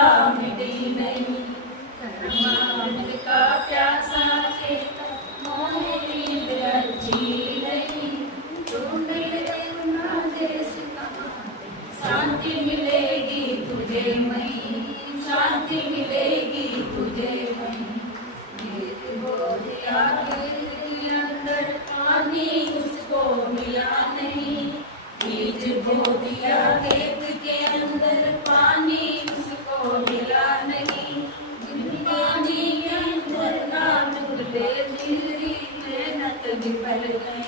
का मिटी नहीं, अमृत का प्यासा चेता मोहे नींद अच्छी नहीं। ढूंढ ले अपना देश कहाँ, शांति मिलेगी तुझे वहीं, शांति मिलेगी तुझे वहीं। बोधिया के अंदर पानी उसको मिला नहीं, बीज बो दिया खेत के अंदर पानी उसको मिला नहीं। पानी के अंदर ना निकले तेरी मेहनत विफल गई,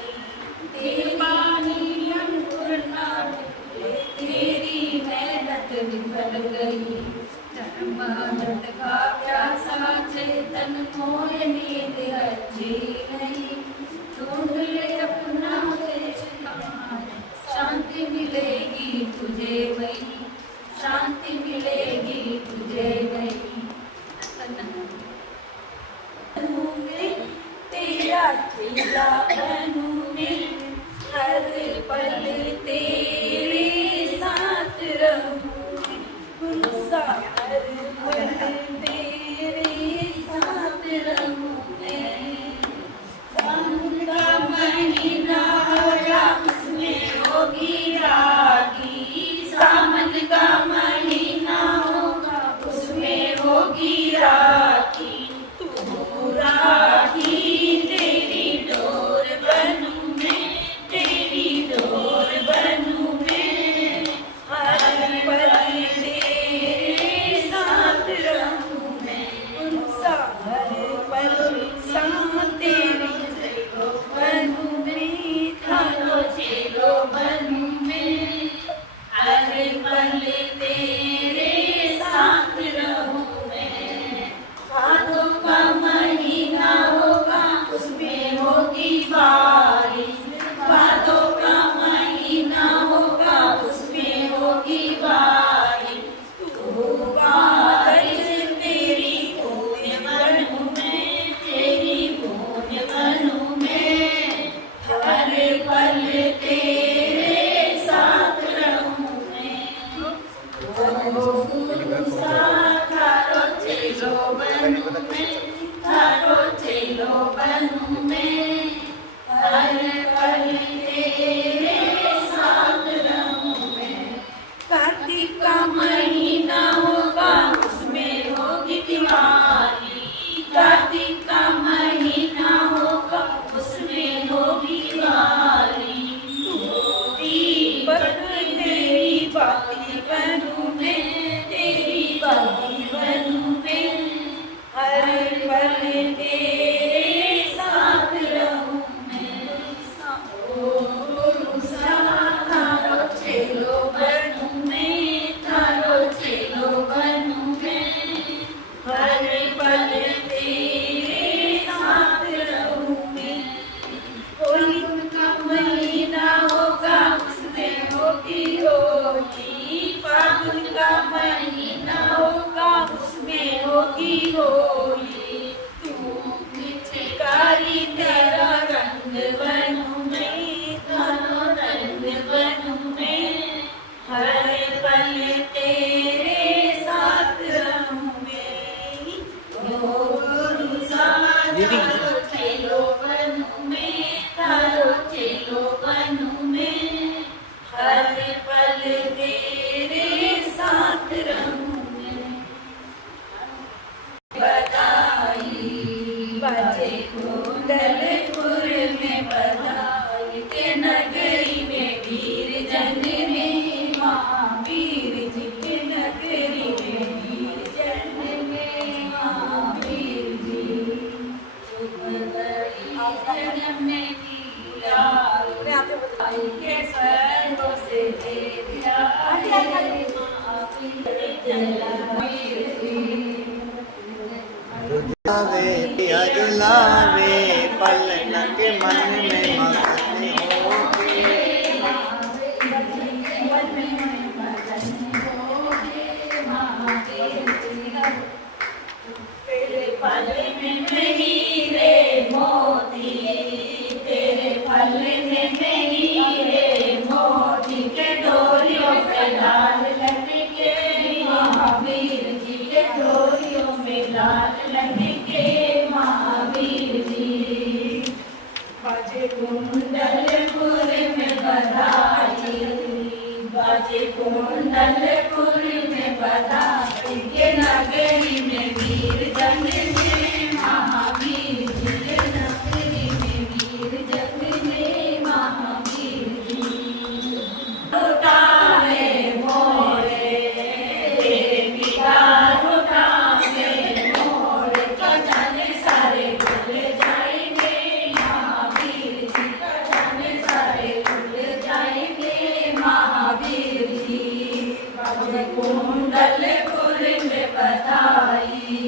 तेरी पानी अंकुर ना निकले तेरी मेहनत विफल गई। धर्मामृत का प्यासा चेतन मोहे नींद अच्छी नहीं। ढूंढ ले अपना देश कहाँ, शांति मिलेगी तुझे वहीं, शांति मिलेगी तुझे वहीं। तेरा खिला बनूंगी, हर पल तेरे साथ रहूंगी, हर पल तेरे साथ रहूंगी। सावन का महीना होगा उसमें होगी राखी, सावन का महीना होगा उसमें होगी राखी। तू राखी तेरी डोर बनूं मैं, तेरी डोर बनूं मैं, हर पल तेरे साथ रहूं मैं, हर पल साथ तेरी बनूं मैं, थारो चेलो बनूं मैं, हर पल तेरे साथ रहूं मैं। भादों का महीना होगा उसमें होगी बारिश, भादों का महीना होगा उसमें होगी बारिश। तू बारिश तेरी बूंद बनूं मैं, तेरी बूंद बनूं मैं, हर पल तेरे साथ रहूं मैं। थारो चेलो बनूं मैं, थारो चेलो बनूं मैं, हर पल तेरे साथ रहूं मैं। कार्तिक का महीना होगा उसमें होगी दिवाली, कार्तिक का महीना होगा उसमें होगी दिवाली। तेरी बाती बनूं मैं, तेरी बाती बनूं मैं, हर पल तेरे साथ रहूं मैं। थारो चेलो बनूं मैं, थारो चेलो बनूं मैं, हर पल तेरे साथ रहूं मैं। होली का महीना होगा उसमें होगी होली, फागुन का महीना होगा उसमें होगी होली। तू पिचकारी तेरा रंग बनूं मैं, थारो रंग बनूं मैं, हर पल तेरे साथ रहूं मैं। थारो चेलो बनूं मैं, थारो चेलो बनूं मैं, हर पल तेरे साथ रहूं मैं। बधाई बजे कुंडलपुर में, बधाई के नगरी में वीर जननी माँ, वीर जी के नगरी में वीर जननी माँ, वीर जी। शुभ घड़ी जन्म में दिया, आई के स्वर्गों से दे दिया, माँ वीर जला वीर जी। पिया जुलावे पलक के मन में मगन होके, तेरे पल में हीरे मोती, तेरे पल में हीरे मोती के डोरियों पे डाल लटके, कुंडलपुर में बधाई के नगरी में वीर जन्मे महावीर जी के नगरी में वीर जन्मे महावीर जी लुटाए मोरे तेरे पिता लुटाए मोरे खजाने सारे खुल जाएंगे महावीर जी खजाने सारे खुल जाएंगे महावीर जी बाजे कुंडलपुर में बधाई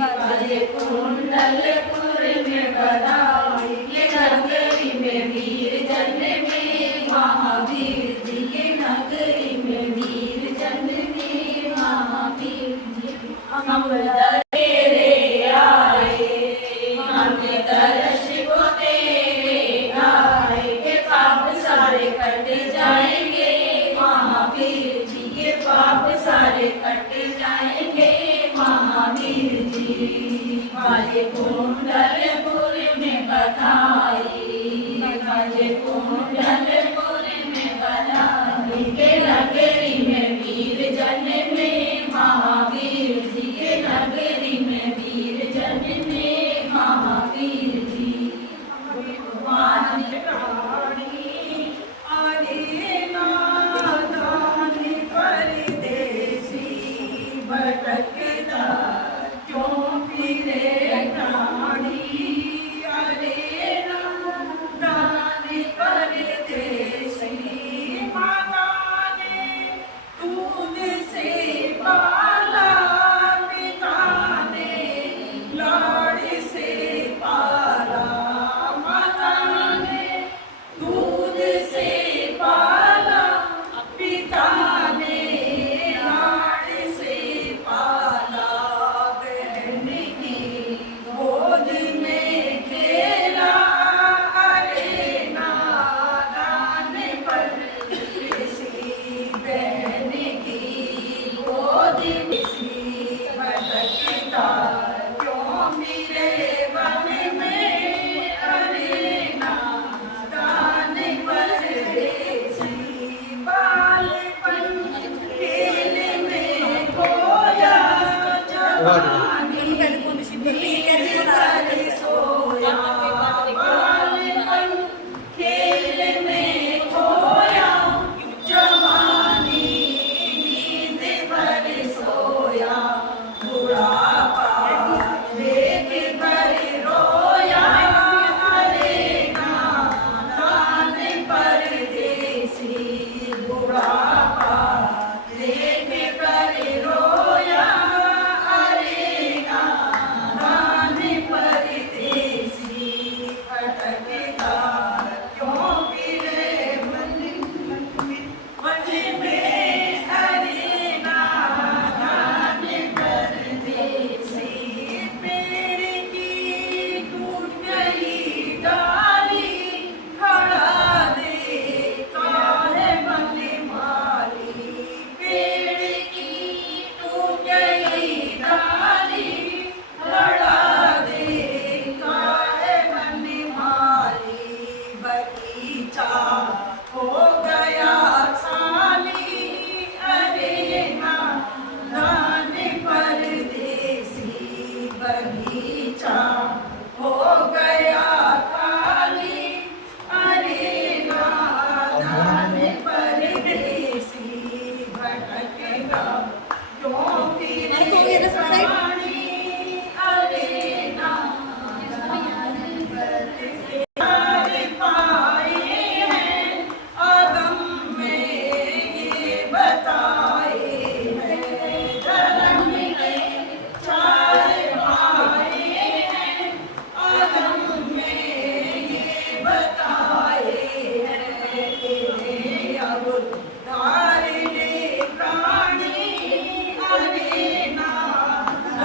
बाजे कुंडलपुर में बधाई के नगरी में वीर जन्मे महावीर जी के नगरी में वीर जन्मे महावीर जी हम तेरे आए हम दर्श को तेरे आए के पाप सारे कट जाएंगे महावीर जी के पाप सारे कट जाएंगे महावीर जी बाजे कुंडलपुर में बधाई बाजे कुंडलपुर में बधाई के नगरी में वीर जन्मे महावीर जी के नगरी में वीर जन्मे महावीर जी भगवान प्राणी अरे नादान परदेसी भटकता क्यों फिरे प्राणी अरे नादान परदेसी माता ने दूध से पाला पिता ने लाड़ से पाला माता ने दूध से पाला पिता ने लाड़ से पाला बहन की गोद में खेला अरे नादान परदेसी बहन की गोद में सी भटकता क्यों मेरे वन में अरे नादान परदेसी बालपन खेल में खोया जवानी भीतर सोया बालपन खेल में खोया जवानी नींद भर सोया बुढ़ापा देख कर रोया अरे नादान परदेसी बुढ़ापा देख कर रोया अरे नादान परदेसी भटकता क्यों फिरे मन में अरे नादान परदेसी पेड़ की टूट गई डाली खड़ा देखा है मन माली पेड़ की टूट गई डाली खड़ा देखा है मन माली बगीचा हो गया साली अरे नादान परदेसी बगीचा हो गया खाली अरे नादान परदेसी भटकता क्यों फिरे प्राणी अरे नादान परदेसी पाए हैं आदम में ये बताए हैं धर्म के चार पाए हैं आदम में ये बताए हैं तेरे अवतार ने प्राणी अरे नादान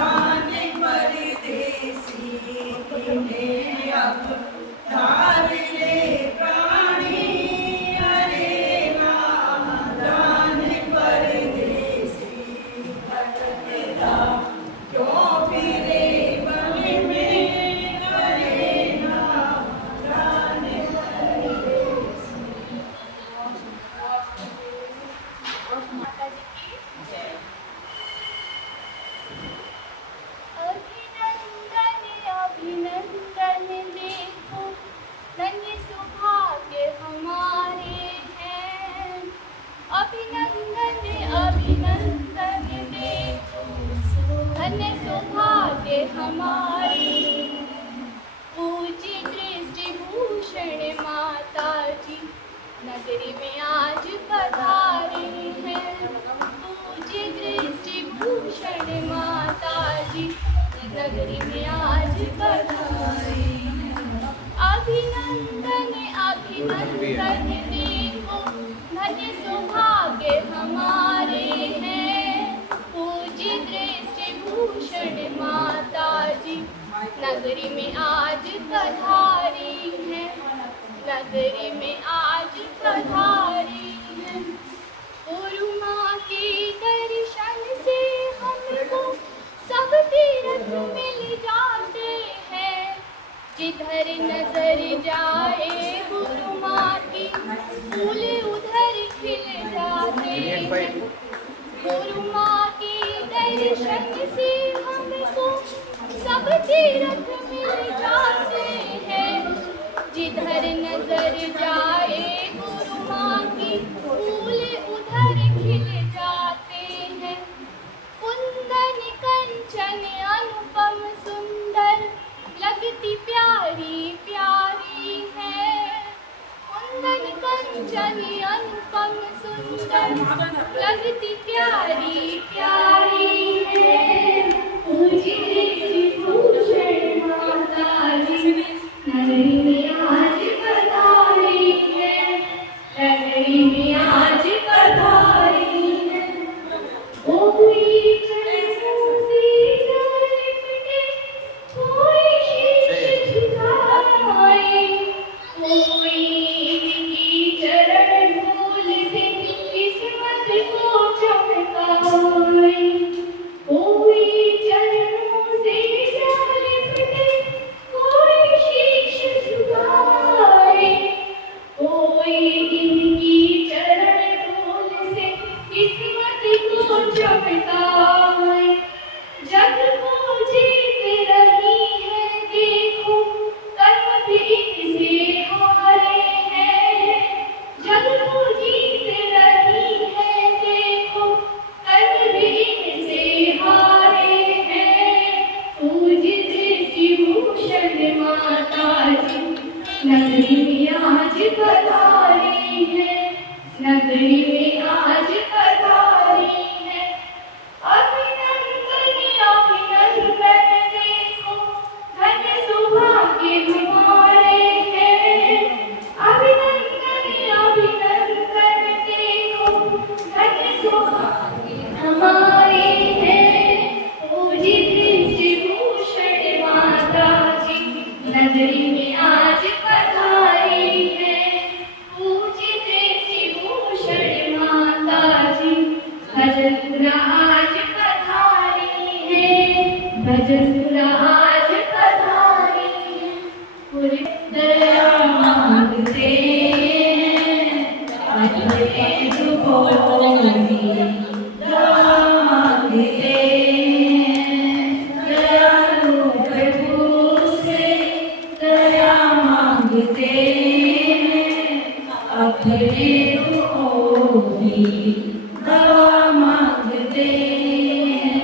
नगरी में आज पधारे हैं। अभिनंदन अभिनंदन देखो धन्य सौभाग्य हमारे हैं। पूज्य दृष्टि भूषण माता जी नगरी में आज पधारी है। नगरी में आज पधारी है। गुरु माँ के दर्शन से हमको सब तीर्थ मिल जाते हैं। जिधर नजर जाए गुरु माँ की फूल उधर खिल जाते हैं। गुरु माँ के दर्शन से हमको सब तीर्थ मिल जाते हैं। जिधर नजर जाए गुरु माँ की फूल उधर खिल जाते हैं। कुंदन कंचन अनुपम सुंदर लगती प्यारी प्यारी है। कुंदन कंचन अनुपम सुंदर लगती प्यारी प्यारी है। पूज्य भूषण माता जी नगरी में आज पधारी है। नगरी में आज पधारी है। कोई चरणों से जल पिटे, कोई शीश झुकाए, कोई इनकी चरण धूल से किस्मत को चमकाए। कोई चरणों से जल पिटे, कोई शीश झुकाए, कोई इनकी चरण धूल से किस्मत को चमकाए। जग को जीत रही है देखो, कर्म भी इनसे हारे हैं। जग को जीत रही है देखो, कर्म भी इनसे हारे हैं। पूज्य दृष्टि भूषण माता जी नगरी में आज पधारी है। नगरी में आज पधारी है। अभिनंदन अभिनंदन देखो धन्य सौभाग्य हमारे हैं। अभिनंदन अभिनंदन देखो धन्य सौभाग्य हमारे हैं। पूज्य दृष्टि भूषण माता जी नगरी में आज पधारी है। पूज्य दृष्टि भूषण माता जी भजनपुरा आज पधारी है। भजनपुरा आज पधारी है। पूरी दया मांगते हैं अजय दुखोरी दया मांगते हैं। दयालु प्रभु से दया मांगते हैं। अपने दुखों की दवा मांगते हैं।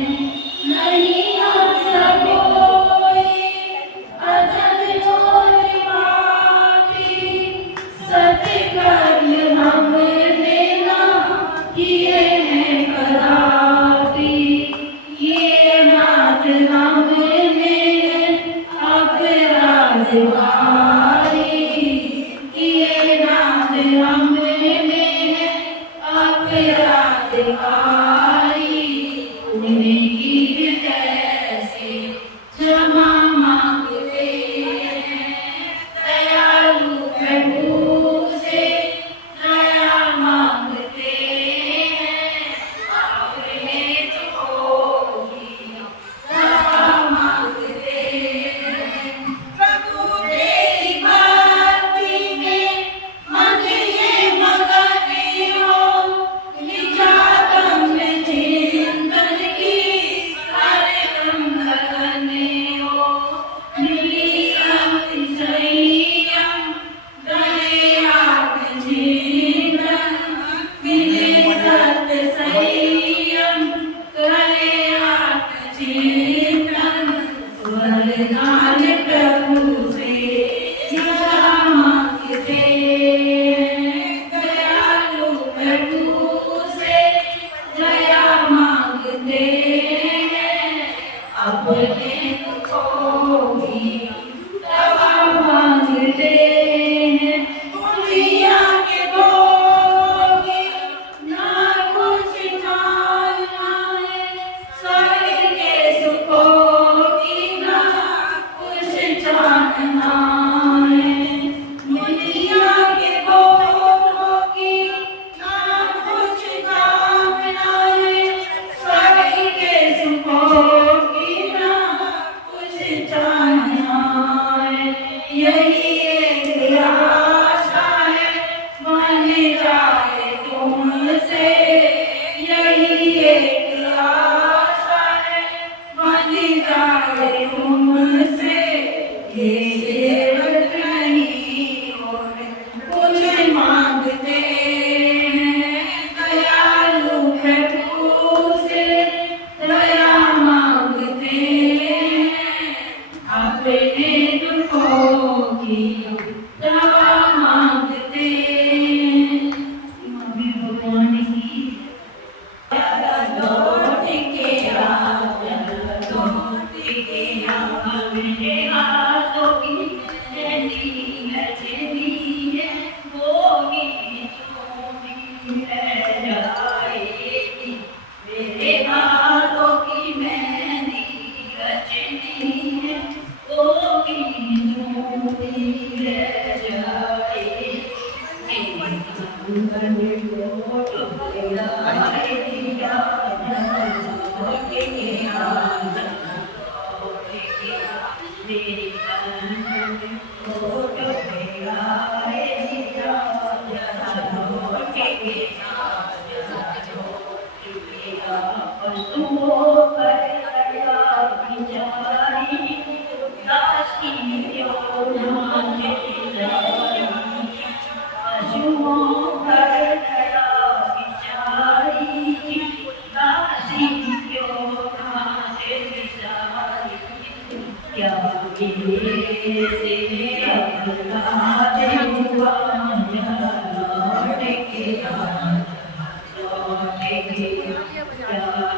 नहीं हम सब कोई अजर और पापी, सत्कर्म हमने ना किए हैं कदापि। ये बात हमने अपराध वारी, ये बात हमने अपराध वारी। उनकी हृदय से क्षमा मांगते हैं। दयालु प्रभु से दया मांगते हैं। अपने दुखों की दवा मांगते हैं। प्रभु तेरी भक्ति में मन ये मगन हो, निजातम चिंतन की विचारी दासी योनाचे पशुओं पर दया विचारी दासी योनाचे विचारी क्या मेरे से अपराध हुआ लौट के क्या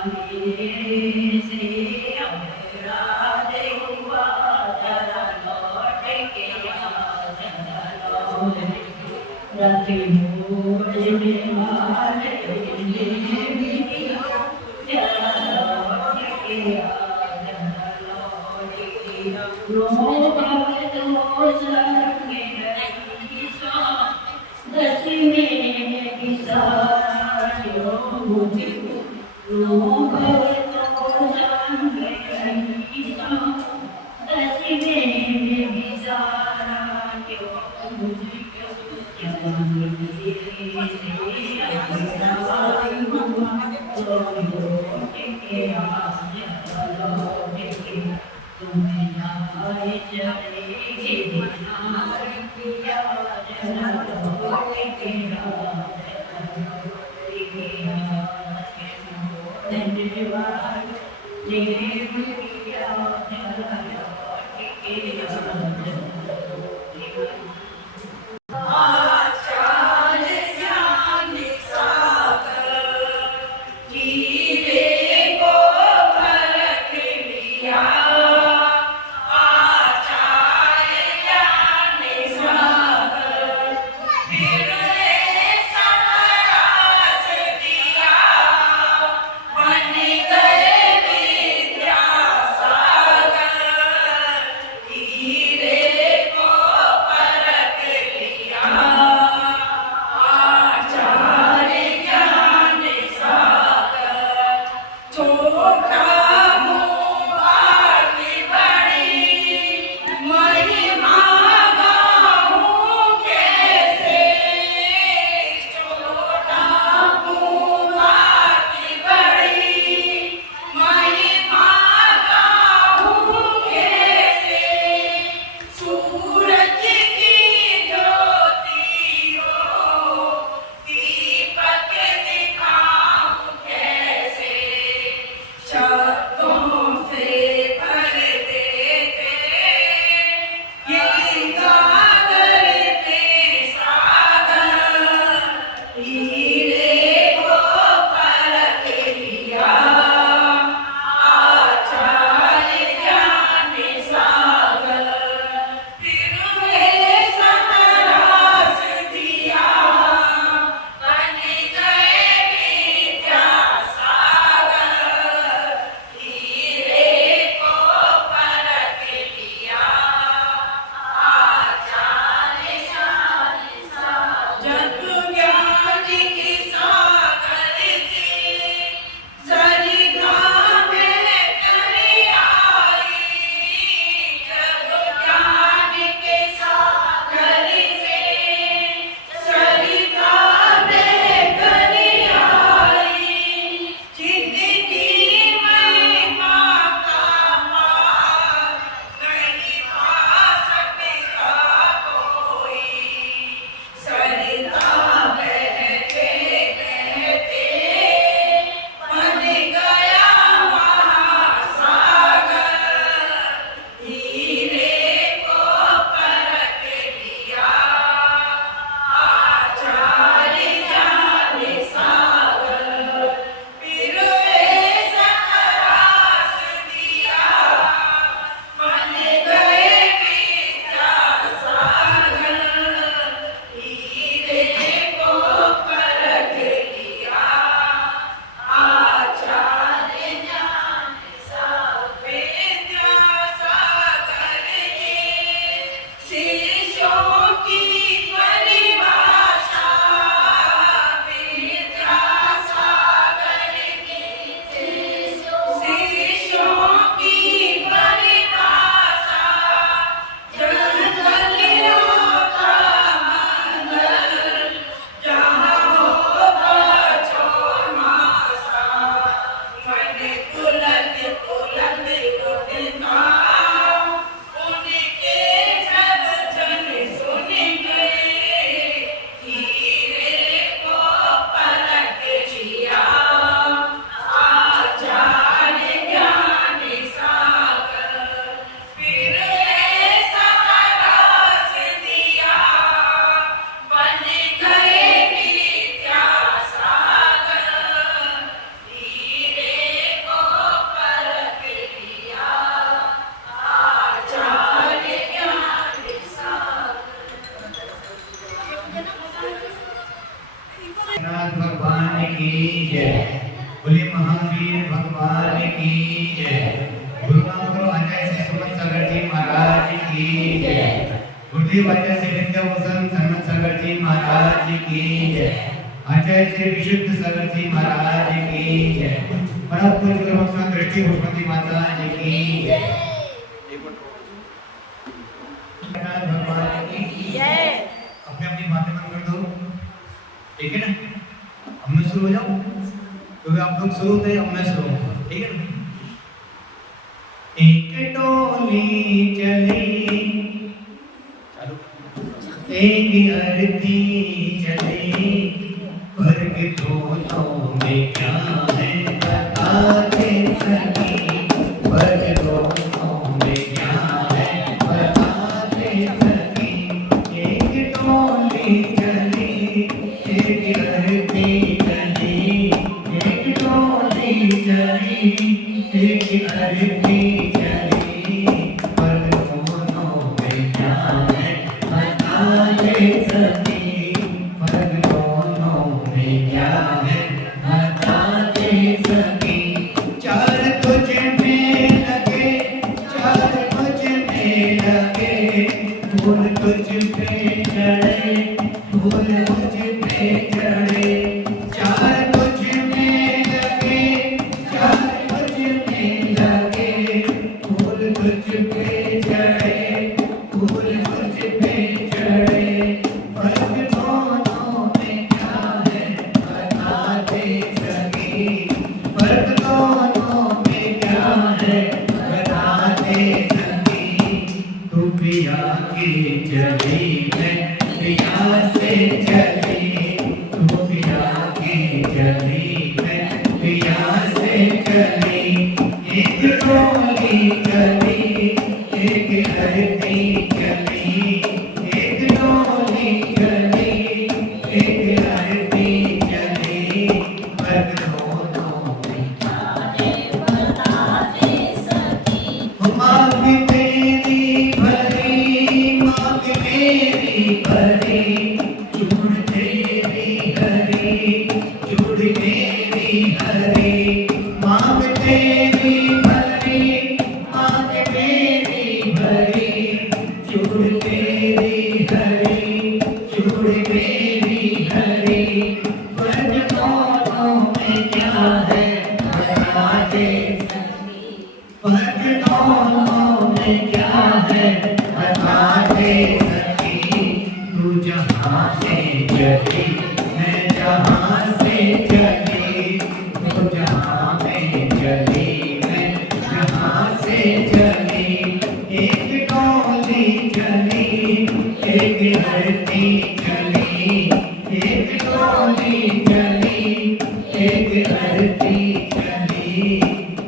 मेरे से अपराध हुआ जरा लौट के रति मोड़ में मार जरा लौट के हीरे की जय। गुरु गुरु आचार्य श्री सुमन सागर जी महाराज की जय। गुरुदेव आचार्य श्री विद्याभूषण शर्मन सागर जी महाराज की जय। आचार्य श्री विशुद्ध सागर जी महाराज की जय। परम पूज्य गुरु दृष्टि भूपति माता जी की जय। भगवान की जय। अपने अपनी बातें बंद कर दो, ठीक है ना? अब मैं शुरू हो जाऊं, क्योंकि आप लोग शुरू थे, अब मैं शुरू हूँ, ठीक है ना? एक टोली चली, एक अरती चली, फर्क दोनों में क्या है बताते सकी, फर्क दोनों में क्या है बताते सकी। एक टोली चली, एक अरती चली, एक टोली चली, एक अरती चली, फर्क दोनों में क्या है बताते सकी, फर्क दोनों में क्या है बताते सकी। चार कुछ में लगे, चार कुछ में लगे, फूल कुछ पे चढ़े, फूल कुछ पे चढ़े। चार कुछ में लगे, चार कुछ में लगे, फूल कुछ पे चढ़े, फूल कुछ पे चढ़े। फर्क दोनों में क्या है बताते सकी, फर्क दोनों में क्या है बताते सकी। तू पिया की चली, मैं पिया से चली, तू पिया की चली, मैं पिया से चली। एक टोली चली, एक अरती चली, एक टोली चली, एक अरती चली, फर्क दोनों में क्या है बताते सकी। मांग तेरी भरी, मांग मेरी भरी, चूड़ तेरी हरी, चूड़ मेरी हरी। मांग तेरी भरी, मांग मेरी भरी, चूड़ तेरी हरी, चूड़ मेरी हरी। फर्क दोनों में क्या है बताते सकी, फर्क दोनों में क्या है बताते सकी। तू जहाँ से चली, मैं जहाँ से चली, तू जहाँ में चली, मैं जहाँ से चली। एक टोली चली, एक अरती चली, एक टोली चली, एक अरती चली।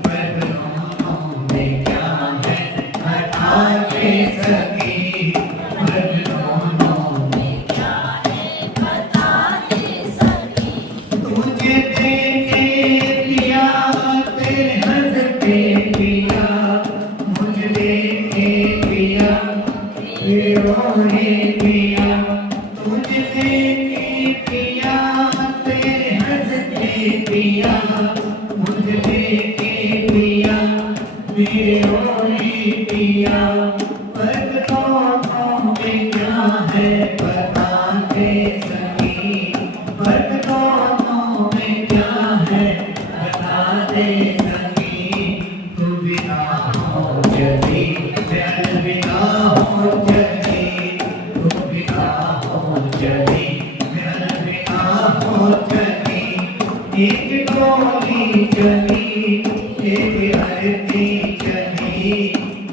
फर्क दोनों में क्या है बताते सकी, फर्क दोनों में क्या है बताते सकी। तुझे देखे पिया, तेरे हंसते पिया, मुझे देखे पिया, तेरे रोए पिया। तुझे देखे पिया, तेरे हंसते पिया, मुझे देखे पिया, मेरे रोए पिया। फर्क दोनों में क्या है बताते सकी, फर्क दोनों में क्या है बताते सकी। तू बिना हो चली, मैं अलविदा हो चली, तू बिना हो चली, मैं अलविदा हो चली। एक टोली चली, एक अरती चली,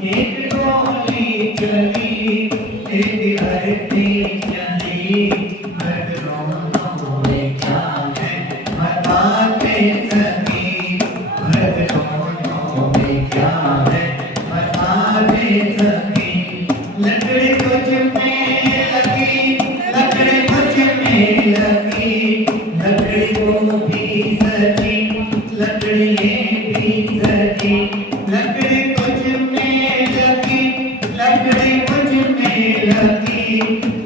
एक टोली चली, एक अरती चली। फर्क दोनों में क्या है बताते सकी, फर्क दोनों में क्या है बताते सकी। लकड़ी कुछ में लगी, लकड़ी कुछ में लगी, लकड़ी को भी सजी, लकड़ी भी सजी। लकड़ी कुछ में लगी, लकड़ी कुछ में लगी,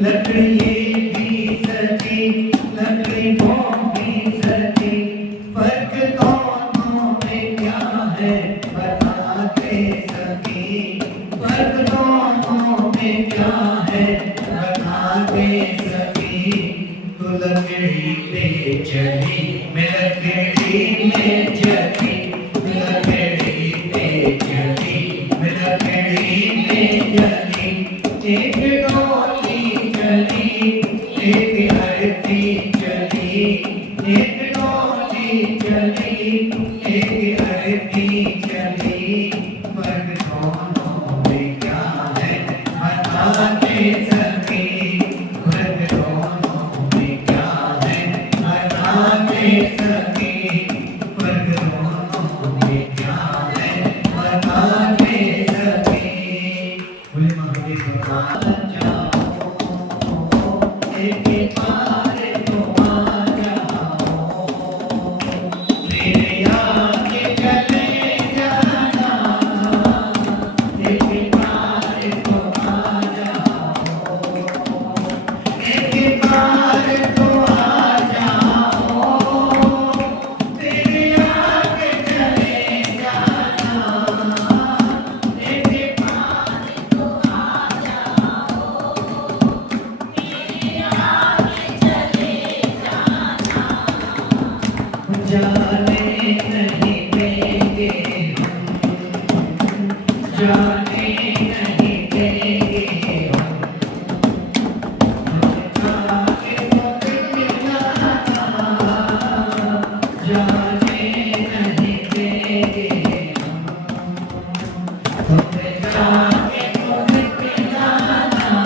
लकड़ी भी सजी, लकड़ी को भी सजी। फर्क दोनों में क्या है है बता दे सके, फर्क दोनों में क्या है बता दे सके। तू लकड़ी पे चली मैं लकड़ी में चली, तू लकड़ी पे चली मैं लकड़ी में चली। एक डोली चली एक आरती चली, एक डोली चली एक आरती चली। फर्क दोनों में क्या है बता दे सके, फर्क दोनों में क्या है बता दे सके। फर्क दोनों में क्या है बता दे सके। बोले महादेव भगवान जाओ एक बार तो आ जाओ, मेरे आगे चले जाना, एक बार तो आ जाओ, एक बार तो आ जाओ, मेरे आगे चले जाना, एक बार तो आ जाओ, मेरे आगे चले जाना। जाने नहीं देंगे हम, जाने नहीं देंगे हम, जाके तो दिल जाना, जाने नहीं देंगे हम, जाके तो दिल जाना,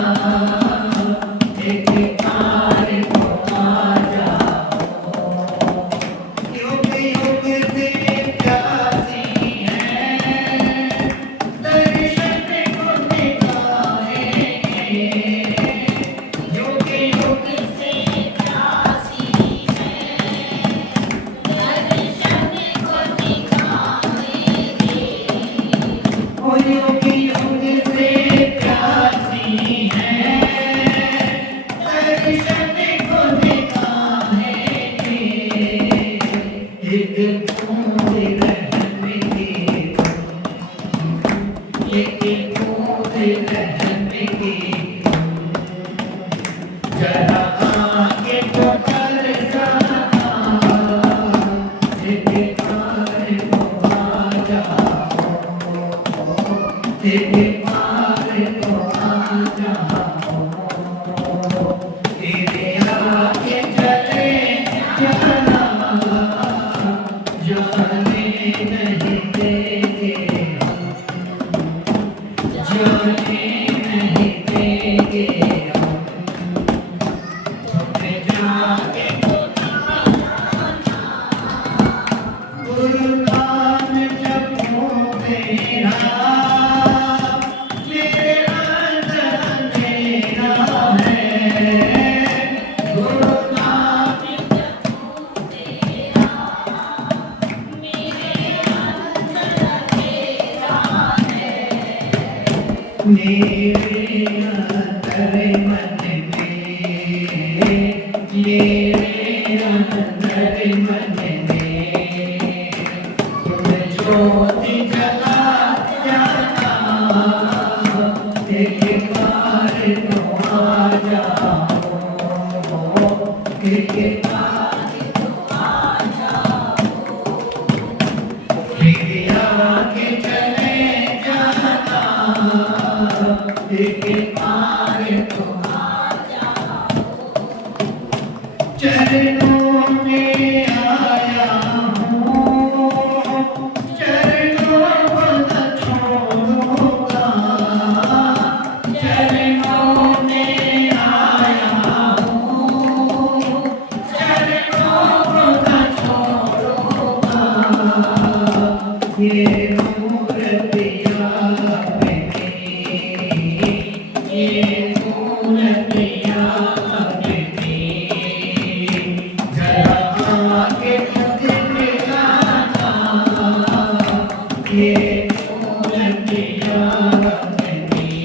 एक बार तो आ जाओ। युग युग से प्यासी है दर्शन को दिखाएंगे, युग युग से प्यासी है दर्शन को दिखाएंगे। ओ युग युग से प्यासी है दर्शन को दिखाएंगे। एक बूंद रहम की एक बूंद रहम की जरा आके तो कर जाना, एक बार तो आ जाओ, एक बार तो आ जाओ, तेरे आगे चले जाना, जाने नहीं देंगे हम, जाने नहीं देंगे हम, तुमने जाके गुरु नाम जपो तेरा, मेरे अंदर अंधेरा है। गुरु नाम मेरे अंदर मन में, मेरे अंदर मन में तुम ज्योति जला जाना, एक बार तो आ जाओ, एक बार तो आ जाओ, मेरे आगे चले जाना, एक बार तो आ जाओ। चरणों में आया हूँ, चरणों को न छोड़ूंगा, चरणों में आया हूँ, चरणों को न छोड़ूंगा। ये मूर्तियाँ अपनी, ये मूर्तियाँ अपनी, जरा आके तो दिखलाना, ये मूर्तियाँ अपनी,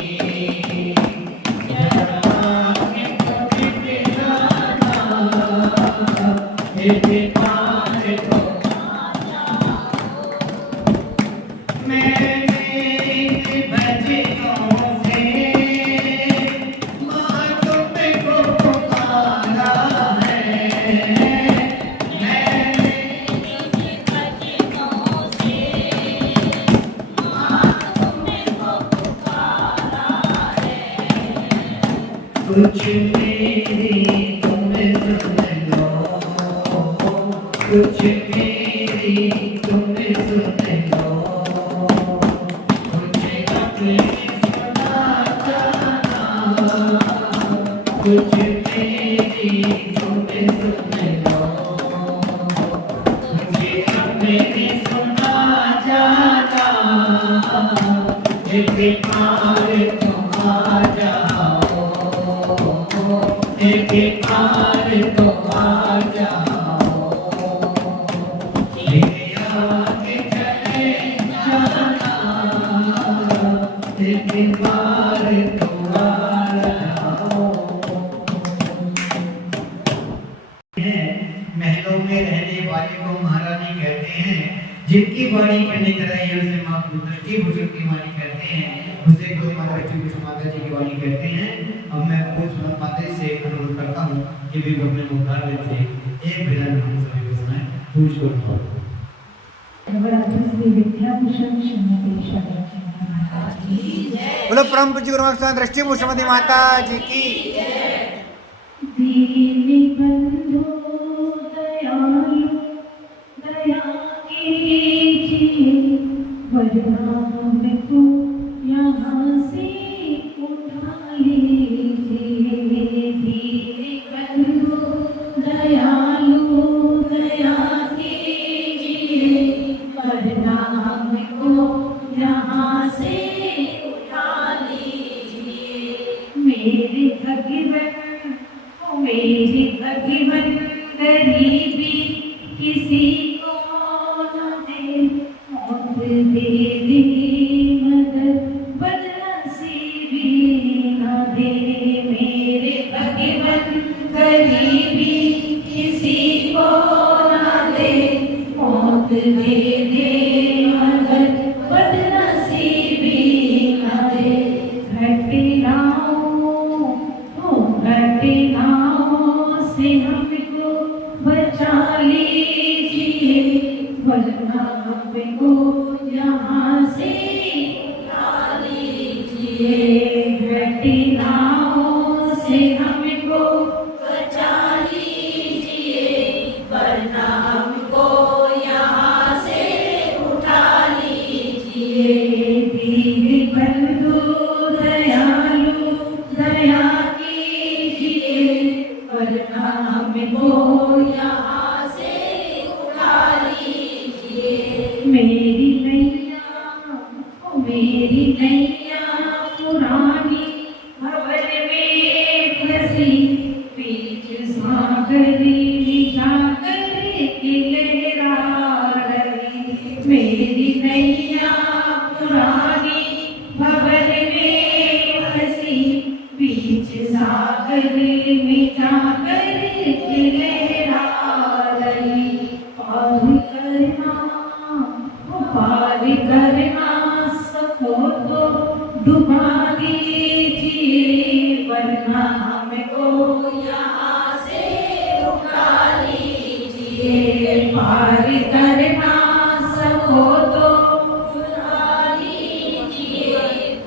जरा आके तो दिखलाना, एक बार तो कुछ मेरी तुम सुन लो, कुछ मेरी तुम सुन लो, मुझे अपनी सुना जाना, कुछ मेरी तुम सुन लो, मुझे अपनी सुना जाना, एक बार तुम आ जाओ, एक बार तुम आ जाओ, मेरे आगे चले जाना, एक बार तुम आ जाओ। महलों में रहने वाले को महारानी कहते हैं, जिनकी वाणी करने कराई उसे माँ दृष्टि भूषण की वाणी कहते हैं, उसे गुरु माता माता जी की वाणी कहते हैं। अब मैं पूछ माता जी से अनुरोध करता हूँ कि भी अपने मुखार में से एक भजन हम सभी को सुनाएं। पूछ को बोलो परम पूज्य गुरु महाराज दृष्टि भूषण माता जी की। दीन बंधु दयालु दया कीजिए, वरना हमको यहाँ से उठा लीजिए। दीन बंधु दयालु दया कीजिए, वरना हमको यहाँ से उठा लीजिए। मेरे भगवन, मेरी भगवन गरीबी किसी को न दे, मौत दे दे मगर बदनसीबी न दे। मेरे भगवन गरीबी किसी को न दे, मौत दे दे मगर बदनसीबी न दे। घटनाओं से हमको बचा लीजिए, वरना हमको यहाँ से उठा लीजिए। घटनाओं से हमको बचा लीजिए, वरना हमको यहाँ से उठा लीजिए। दीन बंधु दयालु दया कीजिए, वरना हमको यहाँ से उठा लीजिए। मेरी नैया पुरानी खबर में फंसी, बीच सागरी जाकर के लहरा रही। मेरी नैया पुरानी खबर में फंसी, बीच सागर में जाकर के लहरा रही। पार करना सको तो डुबा दीजिए, वरना हमको यहाँ से उठा लीजिए। पार करना सको तो डुबा लीजिए,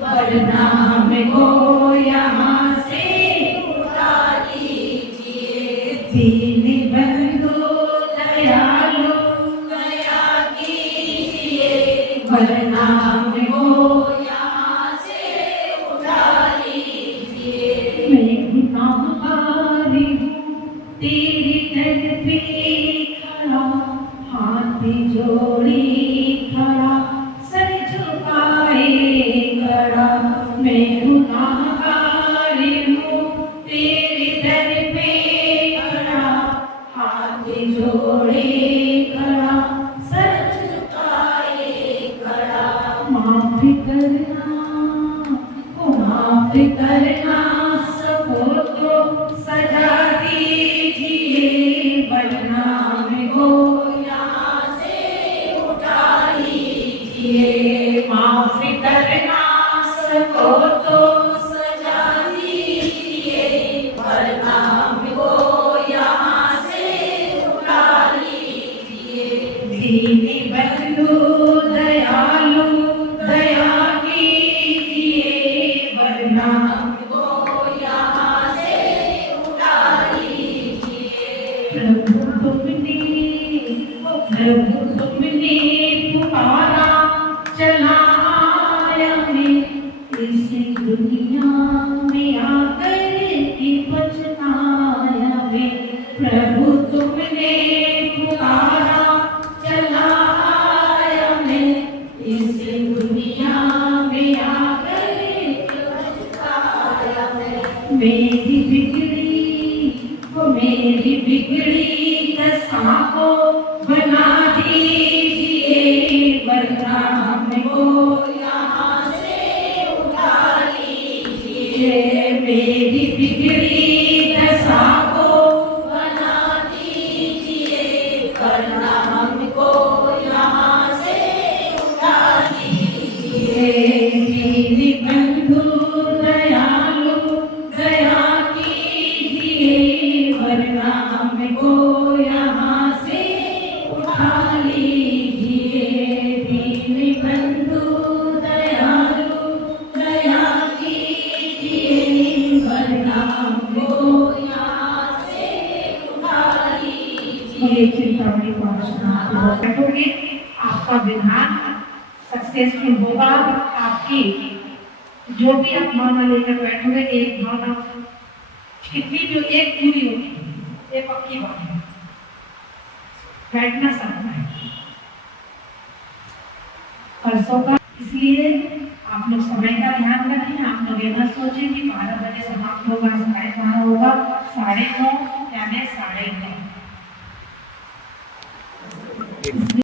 वरना हमको यहाँ से उठा लीजिए। दीन बंधु दयालु दया कीजिए, वरना हमको यहाँ से उठा लीजिए। मैं गुनाहगारी हूँ तेरी दर पे खड़ा, हाथ जोड़ी खड़ा, सर झुकाए खड़ा। मैं गुनाहगारी हूँ तेरी दर पे खड़ा, हाथ जोड़े खड़ा, सर झुकाए खड़ा। माफ करना, माफ करना सको तो सजा दीजिए, वरना हमको यहाँ से उठा लीजिए। दीजिए, माफ करना सको तो सजा दीजिए, वरना हमको यहाँ से उठा लीजिए। दीनी बंधु दयालु दया कीजिए, वरना हमको यहाँ से उठा लीजिए। प्रभु तुमने पुकारा चलाया में, इस दुनिया में आकर की पछताया में। प्रभु तुमने पुकारा चलाया में, इस दुनिया में आकर की पछताया में। मेरी बिगड़ी दशा को बना दीजिए, वरना हमको यहाँ से उठा लीजिए। मेरी बिगड़ी दशा को बना दीजिए, वरना हमको यहाँ से उठा लीजिए। दीनी बंधु दयालु दया कीजिए, वरना हमको यहाँ से उठा लीजिए। दीनी बंधु दयालु दया कीजिए, वरना हमको यहाँ से उठा लीजिए। चिंतामणि प्रार्थना बैठोगे, आपका विधान सक्सेसफुल होगा। आपकी जो भी आप भावना लेकर बैठोगे, एक भावना कितनी भी एक पूरी होगी, ये पक्की बात है। बैठना सकता है परसों का, इसलिए आप लोग समय का ध्यान रखें। आप लोग ये मत सोचें कि 12 बजे समाप्त होगा, 9:30 होगा, 9:30